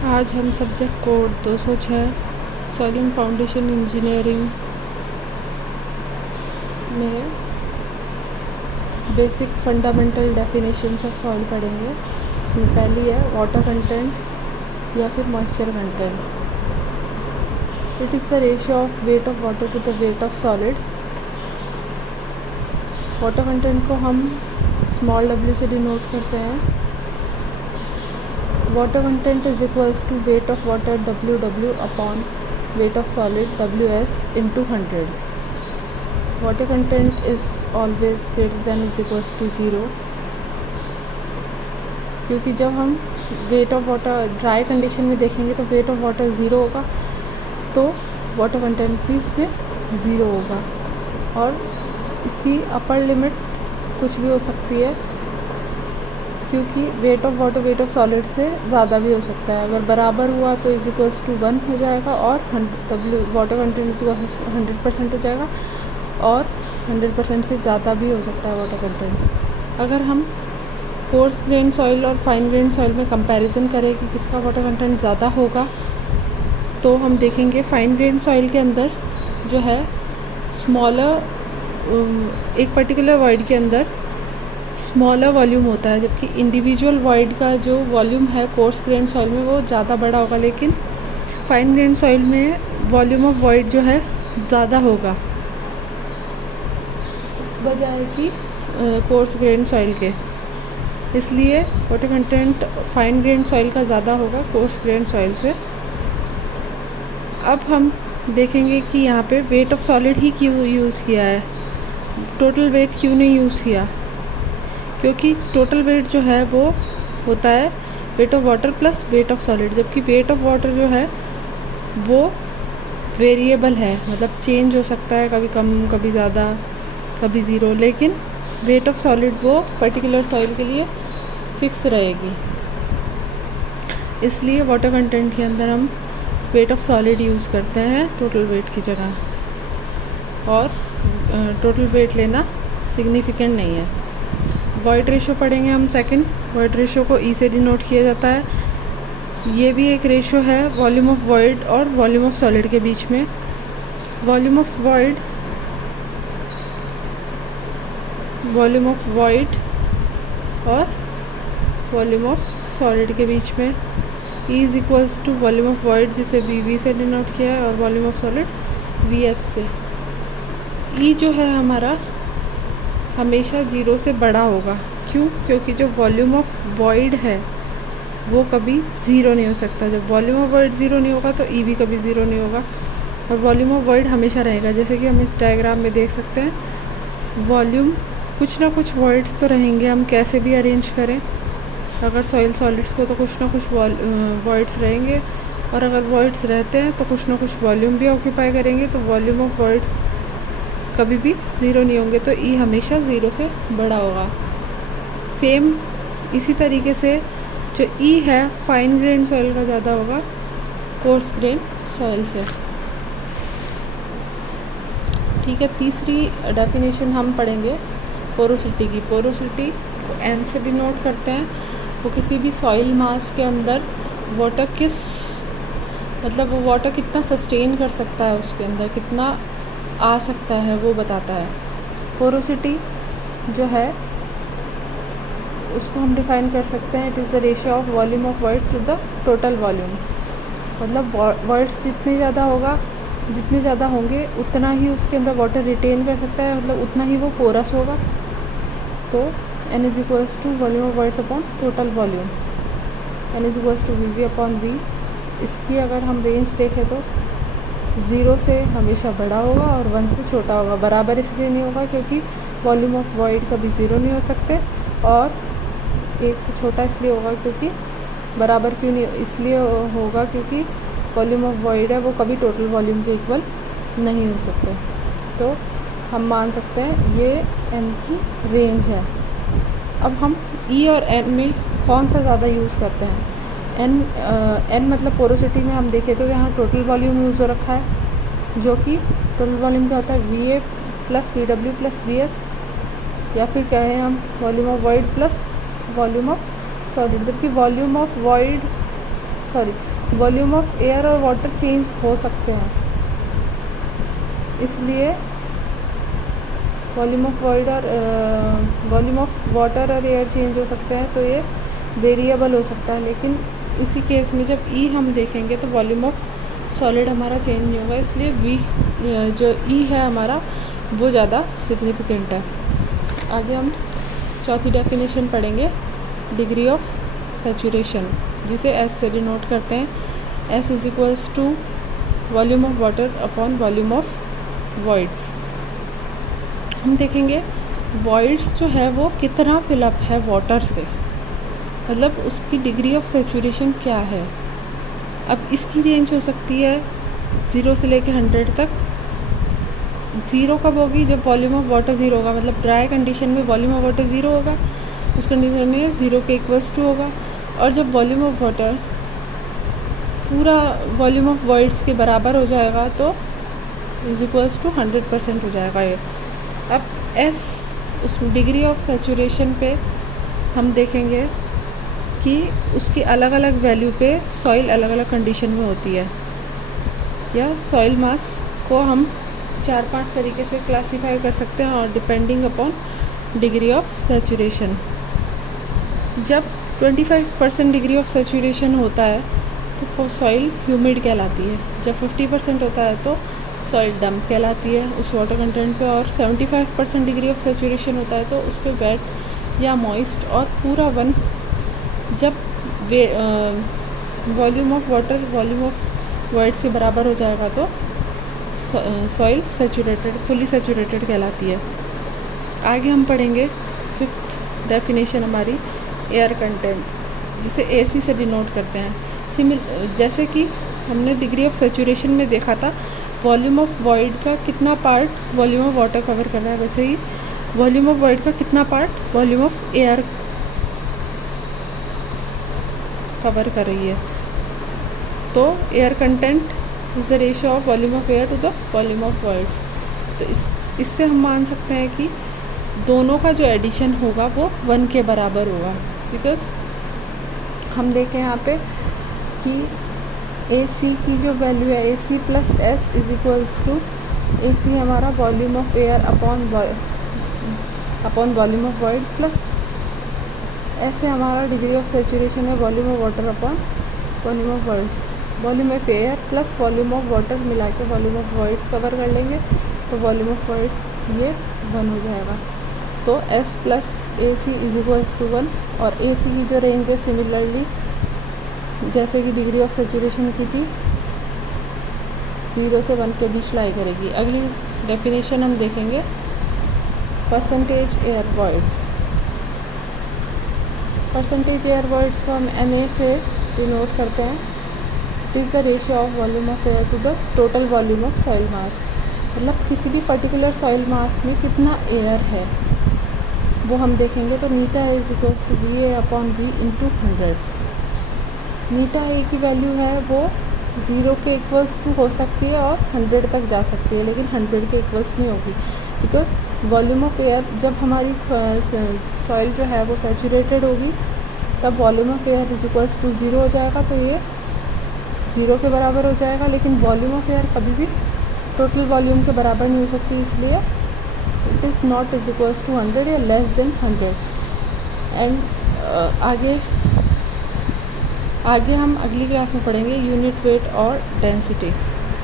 आज हम subject code 206 soil and foundation engineering में basic fundamental definitions of soil पढ़ेंगे। इसमें पहली है वाटर कंटेंट या फिर moisture content. It is the ratio of weight of water to the weight of solid. Water content को हम स्मॉल w से डिनोट करते हैं। Water content is equals to weight of water WW upon weight of solid WS into 100। Water content is always greater then is equals to 0, क्योंकि जब हम wait of water dry condition में देखेंगे तो wait of water 0 होगा, तो water content भी उसमें 0 होगा। और इसकी अपर लिमिट कुछ भी हो सकती है, क्योंकि wait of water weight of solid से ज़्यादा भी हो सकता है। अगर बराबर हुआ तो इज इक्वल्स टू 1 हो जाएगा और वाटर कंटेंट इज 100% हो जाएगा, और 100% से ज़्यादा भी हो सकता है वाटर कंटेंट। अगर हम कोर्स ग्रेन सॉइल और फाइन ग्रेन सॉइल में कंपैरिजन करें कि किसका वाटर कंटेंट ज़्यादा होगा, तो हम देखेंगे फाइन ग्रेन सॉइल के अंदर जो है स्मॉलर, एक पर्टिकुलर वॉइड के अंदर स्मॉलर वॉल्यूम होता है, जबकि इंडिविजुअल वॉइड का जो वॉल्यूम है कोर्स ग्रेन सॉइल में वो ज़्यादा बड़ा होगा, लेकिन फाइन ग्रेन सॉइल में वॉल्यूम ऑफ वॉइड जो है ज़्यादा होगा बजाय कि कोर्स ग्रेन सॉइल के। इसलिए water content fine grain soil का ज़्यादा होगा कोर्स ग्रेन सॉइल से। अब हम देखेंगे कि यहाँ पे वेट ऑफ सॉलिड ही क्यों यूज़ किया है, टोटल वेट क्यों नहीं यूज़ किया, क्योंकि टोटल वेट जो है वो होता है wait of water plus wait of solid, जबकि वेट ऑफ वाटर जो है वो वेरिएबल है, मतलब चेंज हो सकता है, कभी कम कभी ज़्यादा कभी 0, लेकिन वेट ऑफ सॉलिड वो पर्टिकुलर सॉइल के लिए फिक्स रहेगी। इसलिए वाटर कंटेंट के अंदर हम वेट ऑफ सॉलिड यूज़ करते हैं टोटल वेट की जगह, और टोटल वेट लेना सिग्निफिकेंट नहीं है। वॉइड रेशो पढ़ेंगे हम सेकंड। वॉइड रेशो को E से डिनोट किया जाता है। ये भी एक रेशो है वॉल्यूम ऑफ वॉइड और वॉल्यूम ऑफ सॉलिड के बीच में। वॉल्यूम ऑफ वॉइड और वॉल्यूम ऑफ सॉलिड के बीच में E is equals to volume of void, जिसे VV से डिनोट किया है, और वॉल्यूम ऑफ सॉलिड VS से। E जो है हमारा हमेशा 0 से बड़ा होगा। क्यों? क्योंकि जो वॉल्यूम ऑफ वॉइड है वो कभी 0 नहीं हो सकता। जब वॉल्यूम ऑफ वॉइड 0 नहीं होगा तो E भी कभी 0 नहीं होगा, और वॉल्यूम ऑफ वॉइड हमेशा रहेगा। जैसे कि हम इस डायग्राम में देख सकते हैं, वॉल्यूम कुछ ना कुछ वॉइड्स तो रहेंगे, हम कैसे भी अरेंज करें। अगर सॉइल सॉलिड्स को तो कुछ ना कुछ वॉइड्स रहेंगे, और अगर वॉइड्स रहते हैं तो कुछ ना कुछ वॉल्यूम भी ऑक्यूपाई करेंगे, तो वॉल्यूम ऑफ वॉइड्स कभी भी 0 नहीं होंगे, तो E हमेशा 0 से बड़ा होगा। सेम इसी तरीके से जो E है फाइन ग्रेन सॉइल का ज़्यादा होगा कोर्स ग्रेन सॉइल से। ठीक है, तीसरी डेफिनेशन हम पढ़ेंगे पोरोसिटी की। पोरोसिटी को N से डिनोट करते हैं। वो किसी भी सॉइल मास के अंदर वाटर वो वाटर कितना सस्टेन कर सकता है, उसके अंदर कितना आ सकता है वो बताता है। पोरोसिटी जो है उसको हम डिफ़ाइन कर सकते हैं, it is the ratio of volume of void to the total volume. मतलब वॉइड्स जितने ज़्यादा होंगे उतना ही उसके अंदर वाटर रिटेन कर सकता है, मतलब उतना ही वो पोरस होगा। तो N is equals to volume of voids upon total volume, N is equals to VV upon V। इसकी अगर हम रेंज देखें तो 0 से हमेशा बड़ा होगा और 1 से छोटा होगा। बराबर इसलिए नहीं होगा क्योंकि वॉल्यूम ऑफ वॉइड कभी 0 नहीं हो सकते, और 1 से छोटा इसलिए होगा क्योंकि बराबर क्यों नहीं, इसलिए होगा क्योंकि वॉल्यूम ऑफ वॉइड है वो कभी टोटल वॉल्यूम के इक्वल नहीं हो सकते। तो हम मान सकते हैं ये N की रेंज है। अब हम E और N में कौन सा ज़्यादा यूज़ करते हैं? N मतलब पोरोसिटी में हम देखें तो यहाँ टोटल वॉल्यूम यूज़ हो रखा है, जो कि टोटल वॉल्यूम क्या होता है VA plus VW plus VS, या फिर कहें हम volume of void plus volume of solid. जबकि volume of void volume of air और वाटर चेंज हो सकते हैं, इसलिए वॉल्यूम ऑफ वाटर और एयर चेंज हो सकते हैं, तो ये वेरिएबल हो सकता है। लेकिन इसी केस में जब ई हम देखेंगे तो वॉल्यूम ऑफ सॉलिड हमारा चेंज नहीं होगा, इसलिए वी जो ई है हमारा वो ज़्यादा सिग्निफिकेंट है। आगे हम चौथी डेफिनेशन पढ़ेंगे, डिग्री ऑफ सैचुरेशन, जिसे एस से डिनोट करते हैं। S is equals to volume of water upon volume of voids. हम देखेंगे वॉइड्स जो है वो कितना फिलअप है वाटर से, मतलब उसकी डिग्री ऑफ सैचुरेशन क्या है। अब इसकी रेंज हो सकती है 0 से लेकर 100 तक। 0 कब होगी? जब वॉल्यूम ऑफ वाटर 0 होगा, मतलब ड्राई कंडीशन में वॉल्यूम ऑफ वाटर 0 होगा, उस कंडीशन में 0 के इक्वल्स टू होगा। और जब वॉल्यूम ऑफ वाटर पूरा वॉल्यूम ऑफ वॉइड्स के बराबर हो जाएगा तो इज इक्वल्स टू 100% हो जाएगा ये। अब एस उस डिग्री ऑफ सैचुरेशन पे हम देखेंगे कि उसकी अलग अलग वैल्यू पे सॉइल अलग अलग कंडीशन में होती है, या सॉइल मास को हम 4-5 तरीके से क्लासीफाई कर सकते हैं, और depending upon degree of saturation. जब 25% डिग्री ऑफ सैचुरेशन होता है तो सॉइल ह्यूमिड कहलाती है। जब 50% होता है तो सॉइल डम्प कहलाती है उस वाटर कंटेंट पे, और 75% डिग्री ऑफ सैचुरेशन होता है तो उस पर वेट या मॉइस्ट, और पूरा जब volume of water volume of voids के बराबर हो जाएगा तो सॉइल सैचुरेटेड, फुली सैचुरेटेड कहलाती है। आगे हम पढ़ेंगे 5th डेफिनेशन हमारी, एयर कंटेंट, जिसे AC से डिनोट करते हैं। जैसे कि हमने डिग्री ऑफ सैचुरेशन में देखा था वॉल्यूम ऑफ वॉइड का कितना part volume of water cover कर रहा है, वैसे ही वॉल्यूम ऑफ वॉइड का कितना part volume of air cover कर रही है। तो air content is the ratio of volume of air to the volume of voids. तो इससे हम मान सकते हैं कि दोनों का जो एडिशन होगा वो 1 के बराबर होगा, बिकॉज हम देखें यहाँ पे कि AC की जो वैल्यू है AC plus S is equals to AC हमारा volume of air upon volume of void, plus S है हमारा डिग्री ऑफ सैचुरेशन है volume of water upon volume of voids. Volume of air plus volume of water मिला के volume of voids cover कर लेंगे, तो volume of voids ये 1 हो जाएगा। तो S plus AC is equals to 1, और AC की जो रेंज है सिमिलरली जैसे कि डिग्री ऑफ सैचुरेशन की थी 0 से 1 के बीच लाई करेगी। अगली डेफिनेशन हम देखेंगे, percentage air voids. Percentage air voids को हम NA से डिनोट करते हैं। It is the ratio of volume of air to the total volume of soil mass, मतलब किसी भी पर्टिकुलर सॉइल मास में कितना एयर है वो हम देखेंगे। तो नीटा is equals to VA upon V into 100। नीटा ए की वैल्यू है वो 0 के इक्वल्स टू हो सकती है और 100 तक जा सकती है, लेकिन 100 के इक्वल्स नहीं होगी, बिकॉज वॉल्यूम ऑफ एयर जब हमारी सॉइल जो है वो सैचुरेटेड होगी तब volume of air is equals to 0 हो जाएगा, तो ये 0 के बराबर हो जाएगा। लेकिन वॉल्यूम ऑफ एयर कभी भी टोटल वॉल्यूम के बराबर नहीं हो सकती, इसलिए it is not is equals to 100 या लेस देन 100। एंड आगे हम अगली क्लास में पढ़ेंगे यूनिट वेट और डेंसिटी।